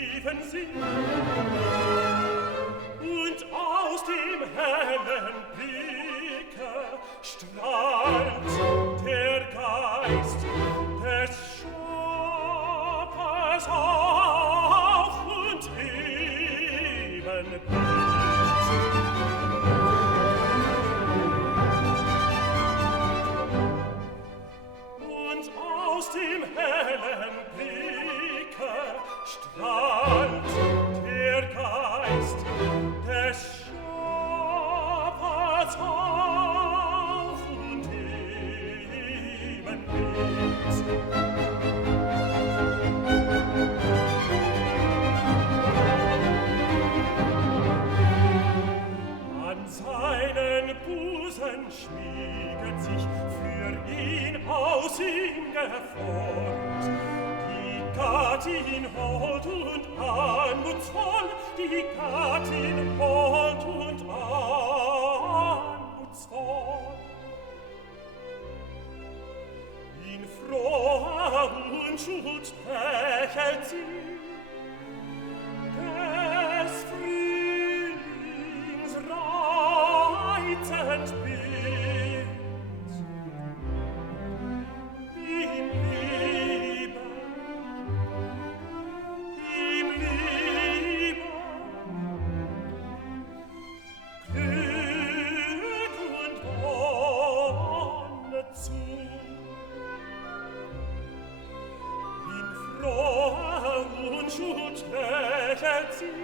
tiefen Sinn. Und aus dem hellen Blicke strahlt der Geist des Schöpfers auf und Ebenbild. Und aus dem hellen Blicke strahlt der Geist des Schöpfers auf und Ebenbild. An seinen Busen schmieget sich für ihn aus ihm geformt die Gattin hold und anmutsvoll, die Gattin hold und anmutsvoll. In froher Unschuld lächelt sie des Frühlings reizend Bild. Ihm Liebe, Glück und Wonne zu. In froher Unschuld lächelt sie,